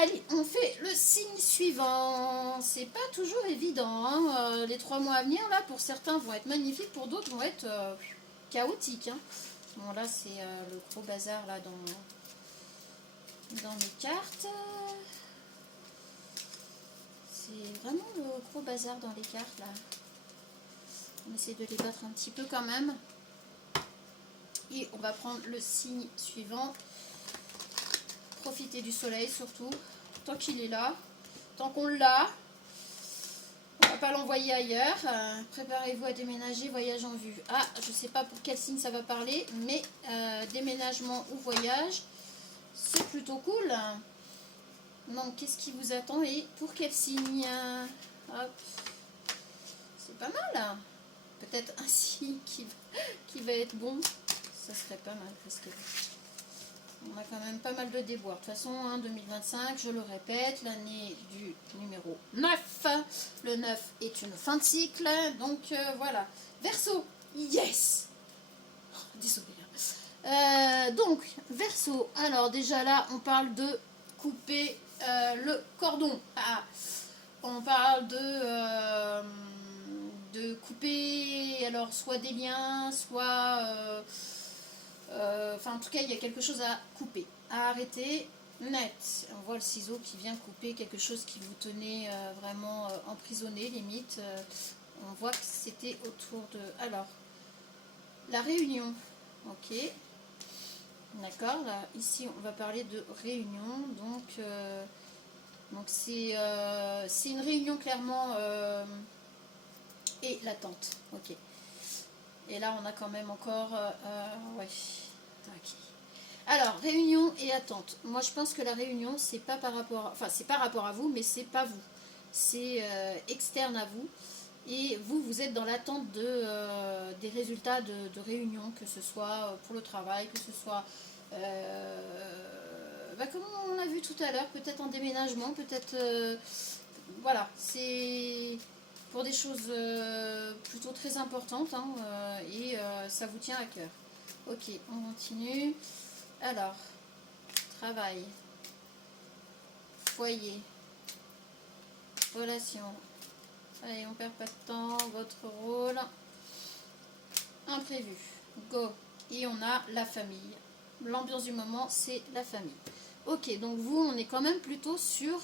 Allez, on fait le signe suivant. C'est pas toujours évident, hein. Les 3 mois à venir, là, pour certains vont être magnifiques, pour d'autres vont être chaotiques, hein. Bon, là, c'est le gros bazar, là, dans les cartes. C'est vraiment le gros bazar dans les cartes, là. On essaie de les battre un petit peu quand même. Et on va prendre le signe suivant. Profitez du soleil, surtout. Tant qu'il est là. Tant qu'on l'a. On va pas l'envoyer ailleurs. Préparez-vous à déménager, voyage en vue. Ah, je sais pas pour quel signe ça va parler, mais déménagement ou voyage, c'est plutôt cool. Donc, qu'est-ce qui vous attend et pour quel signe? Hop. C'est pas mal. Peut-être un signe qui va être bon. Ça serait pas mal parce que on a quand même pas mal de déboires. De toute façon, hein, 2025, je le répète, l'année du numéro 9. Le 9 est une fin de cycle. Donc voilà. Verseau, yes. Oh, désolée. Donc, Verseau. Alors déjà là, on parle de couper le cordon. Ah, on parle de couper, alors soit des liens, soit... enfin, en tout cas, il y a quelque chose à couper, à arrêter net. On voit le ciseau qui vient couper quelque chose qui vous tenait vraiment emprisonné, limite. On voit que c'était autour de... Alors, la réunion. Ok. D'accord. Là, ici, on va parler de réunion. Donc c'est une réunion clairement et l'attente. Ok. Et là, on a quand même encore... ouais. Ok. Alors, réunion et attente. Moi, je pense que la réunion, c'est pas par rapport... Enfin, c'est par rapport à vous, mais c'est pas vous. C'est externe à vous. Et vous, vous êtes dans l'attente des résultats de réunion, que ce soit pour le travail, que ce soit... comme on a vu tout à l'heure, peut-être en déménagement, peut-être... voilà, c'est pour des choses plutôt très importantes, hein, et ça vous tient à cœur. Ok, on continue. Alors, travail, foyer, relation. Allez, on perd pas de temps. Votre rôle, imprévu. Go. Et on a la famille. L'ambiance du moment, c'est la famille. Ok, donc vous, on est quand même plutôt sur...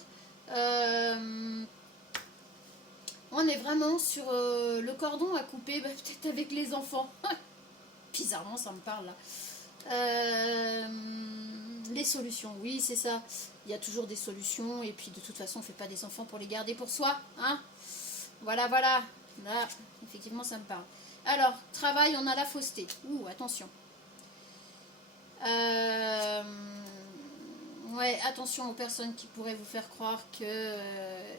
on est vraiment sur le cordon à couper, bah, peut-être avec les enfants. Bizarrement, ça me parle là. Les solutions, oui, c'est ça. Il y a toujours des solutions. Et puis, de toute façon, on ne fait pas des enfants pour les garder pour soi. Hein, voilà, voilà. Là, effectivement, ça me parle. Alors, travail, on a la fausseté. Ouh, attention. Ouais, attention aux personnes qui pourraient vous faire croire que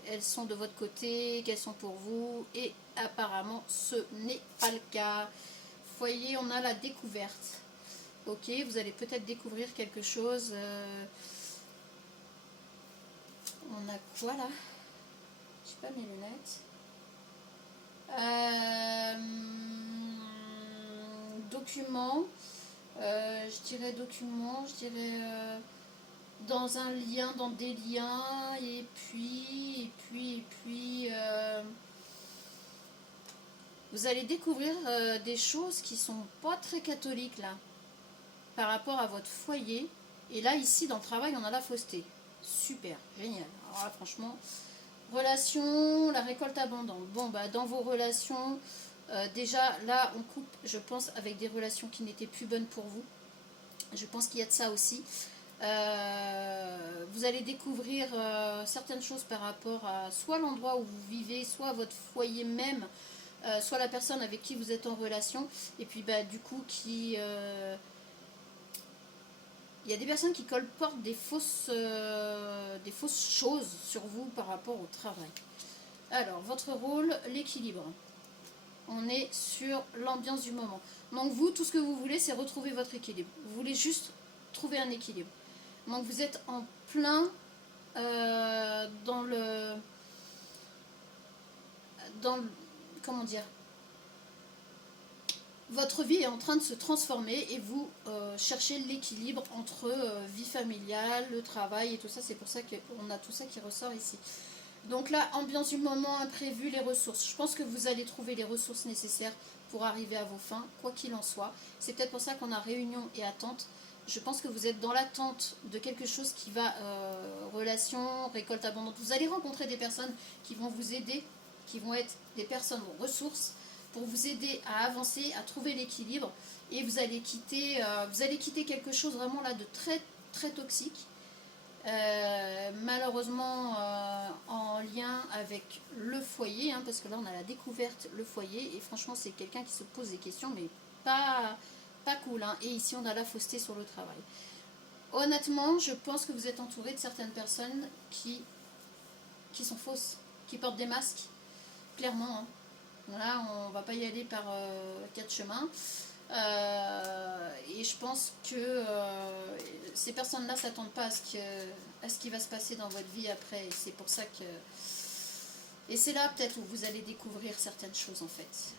elles sont de votre côté, qu'elles sont pour vous, et apparemment ce n'est pas le cas. Foyer, on a la découverte. Ok, vous allez peut-être découvrir quelque chose. On a quoi là? Je sais pas mes lunettes. Documents. Je dirais documents, je dirais dans un lien, dans des liens, et puis, vous allez découvrir des choses qui sont pas très catholiques là, par rapport à votre foyer. Et là, ici, dans le travail, on a la fausseté. Super, génial. Alors là, franchement, relation, la récolte abondante. Bon, bah, dans vos relations, déjà, là, on coupe, je pense, avec des relations qui n'étaient plus bonnes pour vous. Je pense qu'il y a de ça aussi. Vous allez découvrir certaines choses par rapport à soit l'endroit où vous vivez, soit votre foyer même, soit la personne avec qui vous êtes en relation. Et puis, bah, du coup, il y a des personnes qui colportent des fausses choses sur vous par rapport au travail. Alors, votre rôle, l'équilibre. On est sur l'ambiance du moment. Donc vous, tout ce que vous voulez, c'est retrouver votre équilibre. Vous voulez juste trouver un équilibre. Donc vous êtes en plein dans le... comment dire, votre vie est en train de se transformer et vous cherchez l'équilibre entre vie familiale, le travail et tout ça. C'est pour ça qu'on a tout ça qui ressort ici. Donc là, ambiance du moment, imprévu, les ressources. Je pense que vous allez trouver les ressources nécessaires pour arriver à vos fins, quoi qu'il en soit. C'est peut-être pour ça qu'on a réunion et attente. Je pense que vous êtes dans l'attente de quelque chose qui va, relation, récolte abondante. Vous allez rencontrer des personnes qui vont vous aider, qui vont être des personnes ressources, pour vous aider à avancer, à trouver l'équilibre. Et vous allez quitter quelque chose vraiment là de très, très toxique. Malheureusement en lien avec le foyer, hein, parce que là on a la découverte, le foyer, et franchement c'est quelqu'un qui se pose des questions, mais pas cool, hein. Et ici on a la fausseté sur le travail. Honnêtement, je pense que vous êtes entouré de certaines personnes qui sont fausses, qui portent des masques, clairement, hein. Là on va pas y aller par quatre chemins. Et je pense que ces personnes-là ne s'attendent pas à ce qui va se passer dans votre vie après. Et c'est pour ça que... Et c'est là peut-être où vous allez découvrir certaines choses en fait.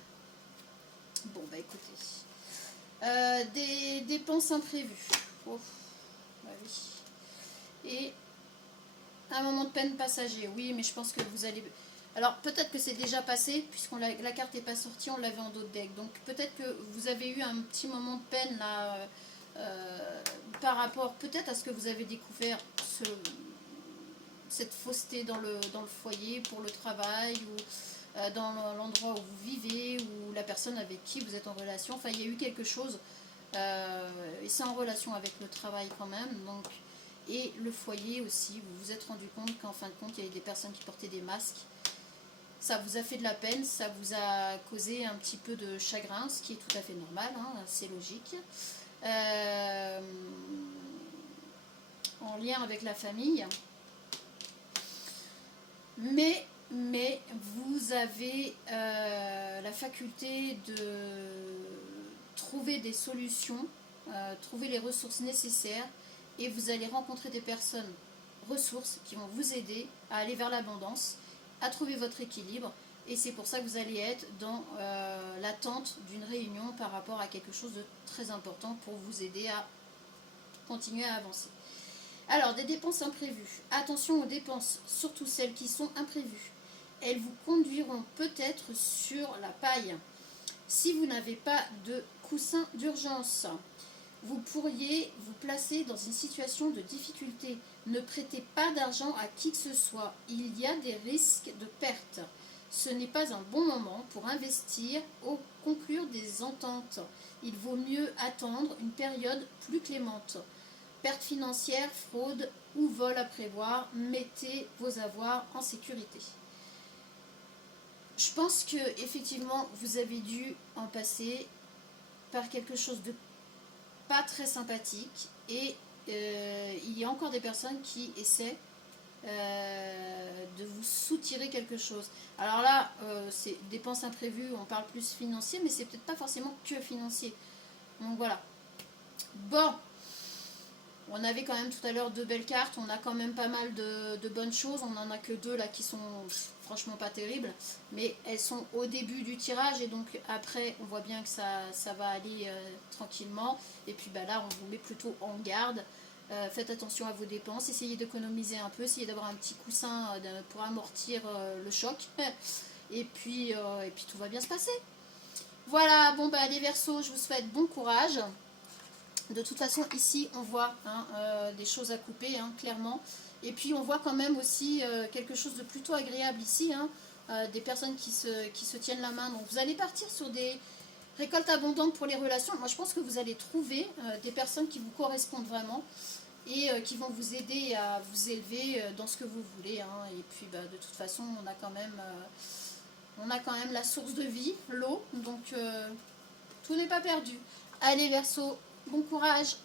Bon bah écoutez. Des dépenses imprévues. Oh, bah oui. Et un moment de peine passager. Oui, mais je pense que vous allez... Alors peut-être que c'est déjà passé, puisqu'on la carte n'est pas sortie, on l'avait en dos de deck. Donc peut-être que vous avez eu un petit moment de peine là, par rapport peut-être à ce que vous avez découvert, cette fausseté dans le foyer, pour le travail, ou dans l'endroit où vous vivez, ou la personne avec qui vous êtes en relation. Enfin, il y a eu quelque chose, et c'est en relation avec le travail quand même. Donc, et le foyer aussi, vous vous êtes rendu compte qu'en fin de compte, il y avait des personnes qui portaient des masques. Ça vous a fait de la peine, ça vous a causé un petit peu de chagrin, ce qui est tout à fait normal, hein, c'est logique. En lien avec la famille. Mais vous avez la faculté de trouver des solutions, trouver les ressources nécessaires, et vous allez rencontrer des personnes ressources qui vont vous aider à aller vers l'abondance, à trouver votre équilibre, et c'est pour ça que vous allez être dans l'attente d'une réunion par rapport à quelque chose de très important pour vous aider à continuer à avancer. Alors, des dépenses imprévues. Attention aux dépenses, surtout celles qui sont imprévues. Elles vous conduiront peut-être sur la paille. Si vous n'avez pas de coussin d'urgence, vous pourriez vous placer dans une situation de difficulté. Ne prêtez pas d'argent à qui que ce soit. Il y a des risques de perte. Ce n'est pas un bon moment pour investir ou conclure des ententes. Il vaut mieux attendre une période plus clémente. Perte financière, fraude ou vol à prévoir, mettez vos avoirs en sécurité. Je pense que effectivement vous avez dû en passer par quelque chose de pas très sympathique, et il y a encore des personnes qui essaient de vous soutirer quelque chose. Alors là, c'est dépenses imprévues, on parle plus financier, mais c'est peut-être pas forcément que financier. Donc voilà. Bon. On avait quand même tout à l'heure 2 belles cartes, on a quand même pas mal de bonnes choses, on n'en a que 2 là qui sont franchement pas terribles, mais elles sont au début du tirage, et donc après on voit bien que ça va aller tranquillement, et puis bah, là on vous met plutôt en garde. Faites attention à vos dépenses, essayez d'économiser un peu, essayez d'avoir un petit coussin pour amortir le choc, et puis tout va bien se passer. Voilà, bon bah les Verseaux, je vous souhaite bon courage. De toute façon, ici, on voit des choses à couper, hein, clairement. Et puis, on voit quand même aussi quelque chose de plutôt agréable ici. Des personnes qui se tiennent la main. Donc, vous allez partir sur des récoltes abondantes pour les relations. Moi, je pense que vous allez trouver des personnes qui vous correspondent vraiment, et qui vont vous aider à vous élever dans ce que vous voulez. Et puis, bah, de toute façon, on a quand même la source de vie, l'eau. Donc, tout n'est pas perdu. Allez, Verseau! Bon courage!